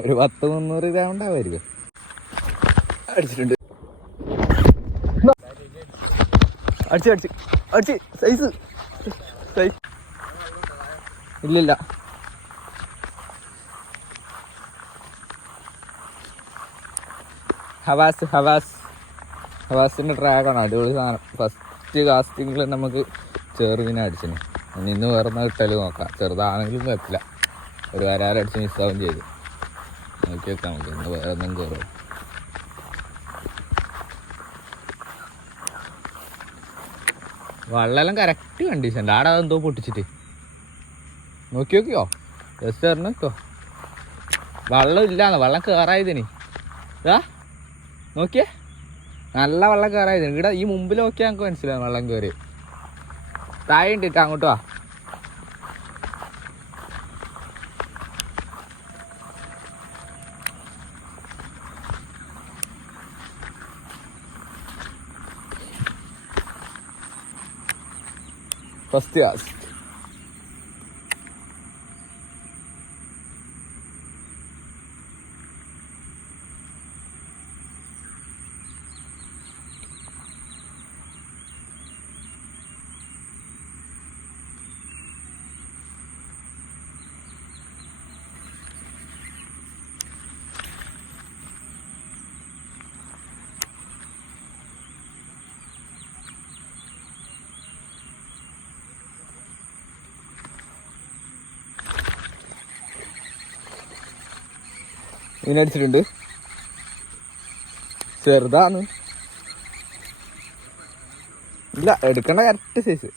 ഒരു 10-300 ഇതാവുണ്ടാവുമായിരിക്കും. അടിച്ചിട്ടുണ്ട്. അടിച്ച് സൈസ് ഇല്ലില്ല. ഹവാസിൻ്റെ ട്രാക്കാണ്, അടിപൊളി സാധനം. ഫസ്റ്റ് കാസ്റ്റിങ്ങിൽ നമുക്ക് ചെറുതിനെ അടിച്ചിന്. ഇന്ന് വേറെ കിട്ടല് നോക്കാം. ചെറുതാണെങ്കിലും പറ്റില്ല. ഒരു വരാലടിച്ച് മിസ്സാവും ചെയ്തു. നോക്കി വെക്കാം നമുക്ക്. ഇന്ന് വേറെ എന്തെങ്കിലും കയറും. വെള്ളമെല്ലാം കറക്റ്റ് കണ്ടീഷൻ. ആടെ എന്തോ പൊട്ടിച്ചിട്ട് നോക്കി നോക്കിയോ. ജസ്റ്റ് പറഞ്ഞോ. വെള്ളം ഇല്ലാന്ന്, വെള്ളം കയറായതിന്. ഇതാ നോക്കിയേ, നല്ല വെള്ളം കയറായതിന്. ഇവിടെ ഈ മുമ്പിൽ നോക്കിയാൽ ഞങ്ങൾക്ക് മനസ്സിലാവും വെള്ളം കയറി. താഴെ ഉണ്ട് ഇട്ടാ, അങ്ങോട്ട് വാ. First cast. മീനടിച്ചിട്ടുണ്ട്. ചെറുതാണ്. ഇല്ല, എടുക്കേണ്ട കറക്റ്റ് സൈസ്.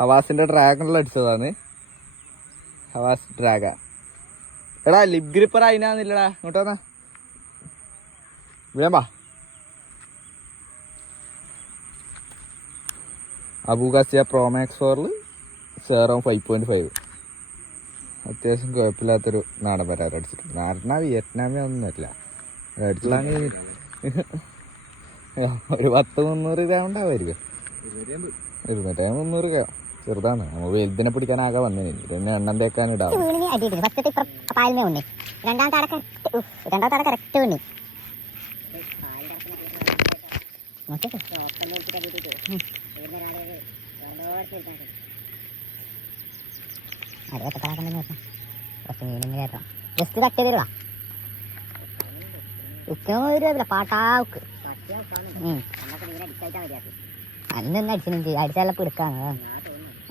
ഹവാസിൻ്റെ ഡ്രാഗണിൽ അടിച്ചതാണ്. ഹവാസ് ഡ്രാഗൺ. എടാ ലിപ് ഗ്രിപ്പർ അതിനാന്നില്ലടാ. ഇങ്ങോട്ട് വന്നാ വേമ്പാ. അബൂഗാസിയ പ്രോമാക്സ് 4 സേറോം 5.5. അത്യാവശ്യം കുഴപ്പമില്ലാത്തൊരു നാടൻ പരാറ് അടിച്ചിട്ടുണ്ട്. നാടനാ വിയറ്റ്നാമി ഒന്നുമല്ല. അടിച്ചിട്ടാണെങ്കിൽ ഒരു 10-300 ഇതാവുണ്ടാവുമായിരിക്കും. 200-300 ചെറുതാണ്. നമ്മൾ വലുതിനെ പിടിക്കാനാകെ വന്നതിന് പിന്നെ എണ്ണം തേക്കാൻ ഇടാം. കുറച്ച് മീനും കയറ്റാം. ജസ്റ്റ് തട്ടി തരുവാ. ഉക്കിനൊന്നും വരുവല്ല, പാട്ടാ ഉക്ക്. അന്ന് അടിച്ചു അടിച്ചെല്ലാം പിടുക്കാണ്.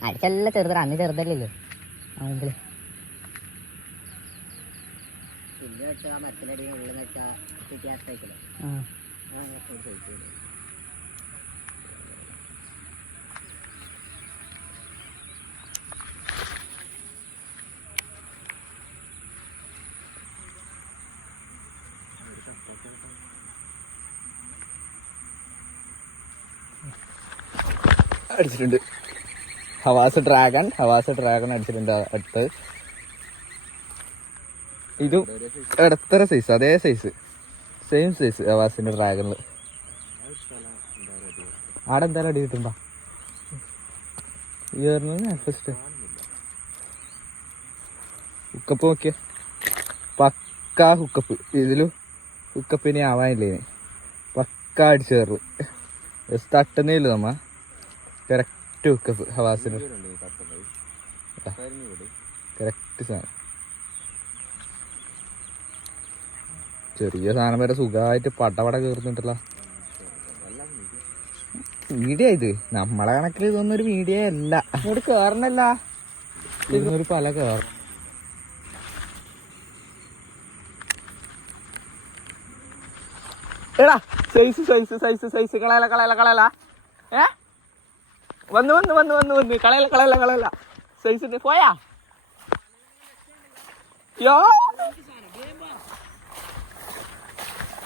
അടിച്ചെല്ലാം ചെറുതാണ്. അന്ന് ചെറുതല്ലേ മുമ്പില്. അടിച്ചിട്ടുണ്ട്. ഹവാസ് ഡ്രാഗൺ അടിച്ചിട്ടുണ്ട്. അടുത്ത് ഇതും ഇടത്തര സൈസ്, അതേ സൈസ്, സെയിം സൈസ് ഹവാസിന്റെ ഡ്രാഗണില്. ആടെ എന്തായാലും അടി കിട്ടുമ്പോ ഫസ്റ്റ് ഹുക്കപ്പ് നോക്കിയ പക്കാ ഹുക്കപ്പ്. ഇതിലും ഹുക്കപ്പിനെ ആവാനില്ലേ, പക്ക അടിച്ചു കയറും. ജസ്റ്റ് തട്ടുന്നേയില്ല നമ്മ. Correct hookup ഹവാസിന്. കറക്റ്റ് സാധനം. ചെറിയ സാധനം വരെ സുഖമായിട്ട് പടപട കയറുന്നുണ്ടല്ലോ. മീഡിയ ഇത് നമ്മളെ കണക്കിൽ ഇതൊന്നും ഒരു മീഡിയ അല്ല. ഇങ്ങോട്ട് കയറണല്ല, ഇതൊരു പല കയറും. എടാ സൈസ് സൈസ് സൈസ് സൈസ് കളയല വന്ന് കളയല സൈസ് പോയാ. യോ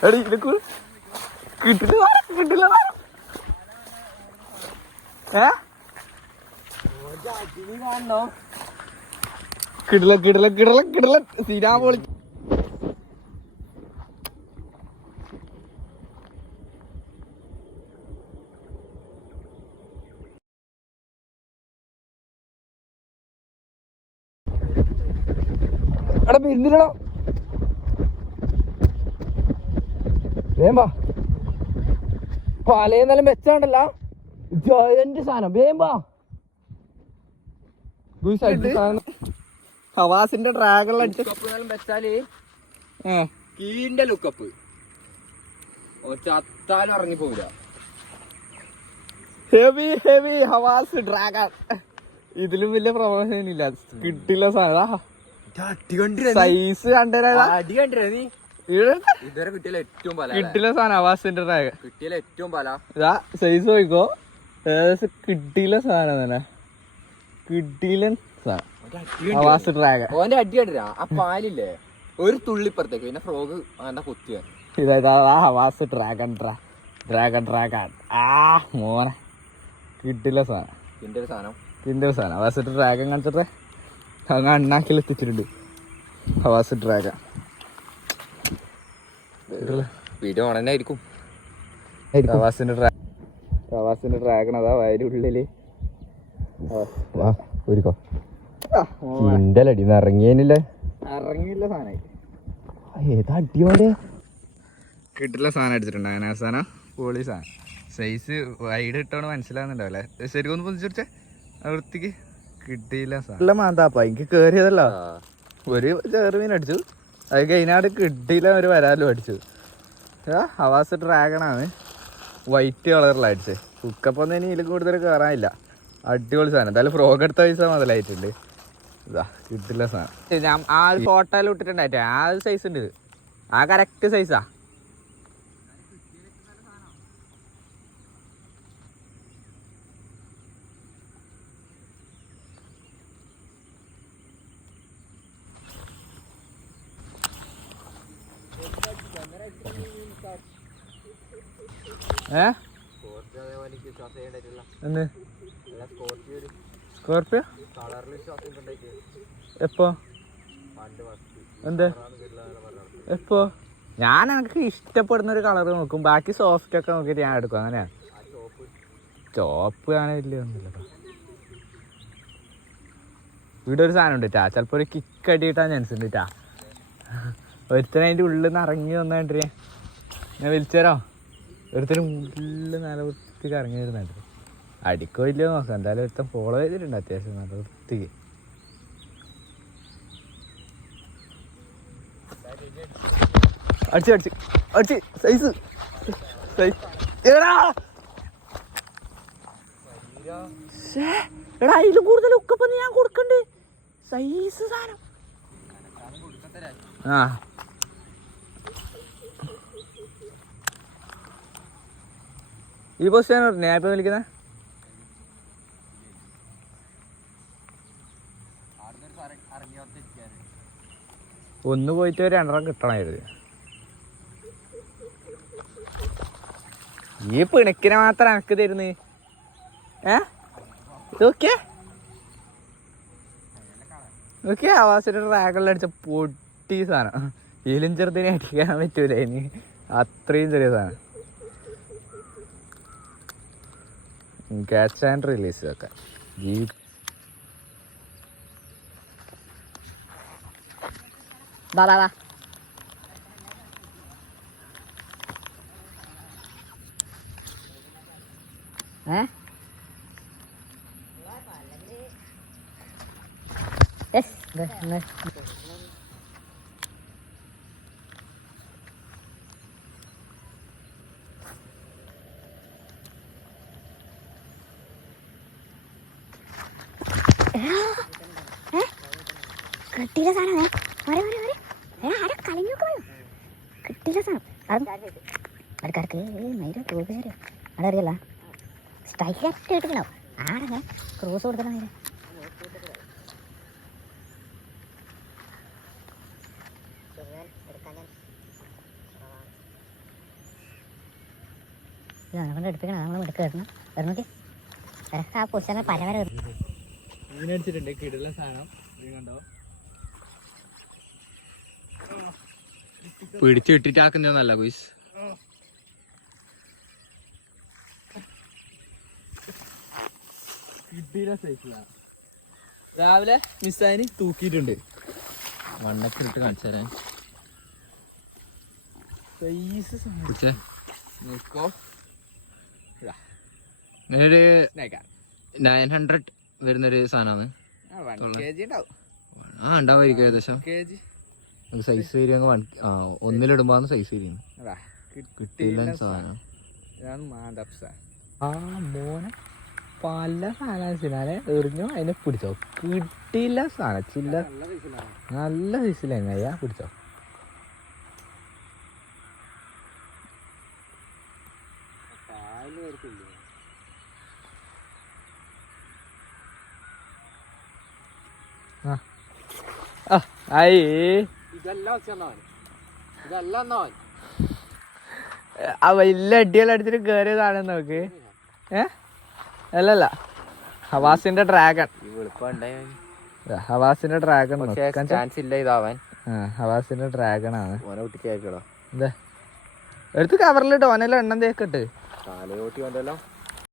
എടി ഇതൊക്കെ കിട്ടില്ല. കിടല സീനാ പൊളി. എടാ എന്തിനോ വേമ്പാ പലയെന്നാലും വെച്ചാണ്ടല്ല ജയന്റ് സാധനം വേമ്പാ ഹവാസിന്റെ ഡ്രാഗണിൽ അടിച്ചാലും വെച്ചാല് കീന്റെ ലുക്കപ്പ് ചത്താലും ഇറങ്ങി പോവില്ല. Heavy heavy Havas dragon. ഇതിലും വലിയ പ്രൊമോഷൻ ഇല്ല. കിട്ടില്ല സാധനം. സൈസ് കണ്ടരാ ഇതുവരെ കിട്ടിയില്ല ഏറ്റവും പല കിട്ടില്ല സാധനം ഹവാസിന്റെ ഡ്രാഗൺ. കിട്ടിയില്ല ഏറ്റവും പല ഇതാ സൈസ് നോക്കോ. ഏകദേശം കിട്ടിയില്ല സാധനം തന്നെ. കിട്ടിയില്ല ഹവാസ് ഡ്രാഗൺ. ഓന്റെ അടി കണ്ടിരാ ആ പാലില്ലേ ഒരു തുള്ളിപ്പുറത്തേക്ക് പിന്നെ ഫ്രോഗ് അങ്ങനെ കുത്തിയ ഇതാ ഹവാസ് ഡ്രാഗൺ ഡ്രാഗൺ ഡ്രാഗൺ. ആ മോനെ കിട്ടില്ല സാധനം. കിന്റെ ഒരു സാധനം ഹവാസ് ഡ്രാഗൺ കാണിച്ചിട്ട് അങ്ങ് അണ്ണാക്കിൽ എത്തിച്ചിട്ടുണ്ട്. ഹവാസ് ഡ്രാഗൺ വീഡിയോ ഉടനെ ആയിരിക്കും. ഹവാസിന്റെ ഡ്രാഗൺ അതാ വയലുള്ളില് ഒരുക്കോ അടി ഇറങ്ങിയില്ല സാധനം. ഏതാ അടിയോടെ കിട്ടില്ല സാധനം അടിച്ചിട്ടുണ്ട്. അങ്ങനെ ആ സാധനം പൊളി സാധനം. സൈസ് വൈഡ് ഇട്ടോണ്ട് മനസ്സിലാവുന്നുണ്ടാവില്ലേ. ശരിക്കും ഒന്ന് പൊതിച്ചേ വൃത്തിക്ക് കിട്ടിയില്ല സാധനം. നല്ല മാന്താപ്പ എനിക്ക് കേറിയതല്ലോ. ഒരു ചെറുമീൻ അടിച്ചു. അത് കഴിഞ്ഞാട് കിട്ടിയില്ല. ഒരു വരാലും അടിച്ചു. ഹവാസ് ഡ്രാഗണാണ് വൈറ്റ് കളറിലാണ് അടിച്ചത്. കുക്കപ്പൊന്നും ഇനി ഇതിൽ കൂടുതൽ കയറാനില്ല. അടിപൊളി സാധനം. എന്തായാലും ഫ്രോഗ് എടുത്ത പൈസ മുതലായിട്ടുണ്ട്. ഇതാ കിട്ടില്ല സാധനം. ഞാൻ ആ ഒരു ഫോട്ടോയിൽ ഇട്ടിട്ടുണ്ടായിട്ട് ആ ഒരു സൈസ് ഉണ്ട്. ആ കറക്റ്റ് സൈസാ. സ്കോർപ്പിയോ എപ്പോ എന്താ എപ്പോ? ഞാൻ എനിക്ക് ഇഷ്ടപ്പെടുന്ന ഒരു കളർ നോക്കും. ബാക്കി സോഫ്റ്റ് ഒക്കെ നോക്കിയിട്ട് ഞാൻ എടുക്കും. അങ്ങനെയാ. ചോപ്പ് ആണെങ്കിലേ ഒന്നുമില്ലപ്പോ. ഇവിടെ ഒരു സാധനം ഉണ്ട് ട്ടാ. ചിലപ്പോ ഒരു കിക്ക് അടിയിട്ടാ ചാൻസ് ഉണ്ട് ട്ടാ. ഒരുത്തനെ അതിൻ്റെ ഉള്ളിൽ നിന്ന് ഇറങ്ങി വന്നിട്ട് ഞാൻ വിളിച്ചേരോ. ഒരുത്തരും ഉള്ളിൽ നല്ല വൃത്തിക്ക് ഇറങ്ങി വരുന്നുണ്ട്. അടിക്കോ ഇല്ലയോ നോക്കാം. എന്തായാലും ഒരുത്തൻ ഫോളോ ചെയ്തിട്ടുണ്ട് അത്യാവശ്യം നല്ല വൃത്തിക്ക്. അടിച്ച് സൈസ് എടാ അതിലും കൂടുതൽ ഒക്കെ ഞാൻ കൊടുക്കണ്ടേ സൈസ് സാധനം. ആ ഈ പൊസിഷൻ പറഞ്ഞേ ഞാൻ ഇപ്പൊ വിളിക്കുന്ന ഒന്ന് പോയിട്ട് ഒരു രണ്ടെണ്ണം കിട്ടണമായിരുന്നു. ഈ പിണക്കിനെ മാത്രം എനക്ക് തരുന്നു. ഇതൊക്കെ ഹവാസിന്റെ ഡ്രാഗണിലടിച്ച പൊട്ടി സാധനം. ഇതിലും ചെറുതിനെ അടിക്കാൻ പറ്റൂല ഇനി. അത്രയും ചെറിയ സാധനം. ക്യാച്ച് ആൻഡ് റിലീസ് ഒക്കെ കിട്ടിയില്ല സാധനം. കലങ്ങി കിട്ടിയില്ല സാധനം. അടുക്കടക്ക് മൈരോ ടൂബ് അവിടെ അറിയല്ല. സ്ട്രൈക്ക് കിട്ടുന്നുണ്ടാവും. ആടെ ക്രോസ് കൊടുക്കണം. നേരെ നമ്മളെ എടുപ്പിക്കണം. നമ്മൾ എടുക്കുക വരണോക്കെ ആ പൊസിഷനെ പല വരെ മീനടിച്ചിട്ടുണ്ട്. കിടില സാധനം കണ്ടോ. പിടിച്ച് ഇട്ടിട്ടാക്കുന്നല്ല കുയിസ്. കിടില സൈക്കിളാ. രാവിലെ മിസ്സായി തൂക്കിയിട്ടുണ്ട്. മണ്ണൊക്കെ ഇട്ട് കാണിച്ചു തരാൻ. പിടിച്ചേ ഇങ്ങനൊരു 900 വരുന്നൊരു സാധനമാണ്. ഉണ്ടാവുമായിരിക്കും ഏകദേശം. സൈസ് വരിക ഒന്നിലിടുമ്പോ സൈസ് വരും. കിട്ടിയില്ല സാധനം. ആ മോനെ പല സാധനം എറിഞ്ഞോ അതിനെ പിടിച്ചോ. കിട്ടിയില്ല സാധനം. ചില്ല നല്ല സൈസിലെങ്ങയ്യാ പിടിച്ചോ. ആ വലിയ അടിയെല്ലാം അടിച്ചിട്ട് കേറിയതാണെന്ന് നോക്ക്. അല്ലല്ല, ഹവാസിന്റെ ഡ്രാഗൺ. ഹവാസിന്റെ ഡ്രാഗൺ ചാൻസ് ഇല്ല ഇതാവാൻ. ഹവാസിന്റെ ഡ്രാഗൺ ആണ്. എന്താ എടുത്ത് കവറിലിട്ടോ. ഓനെല്ലാം എണ്ണം തേക്കിട്ട്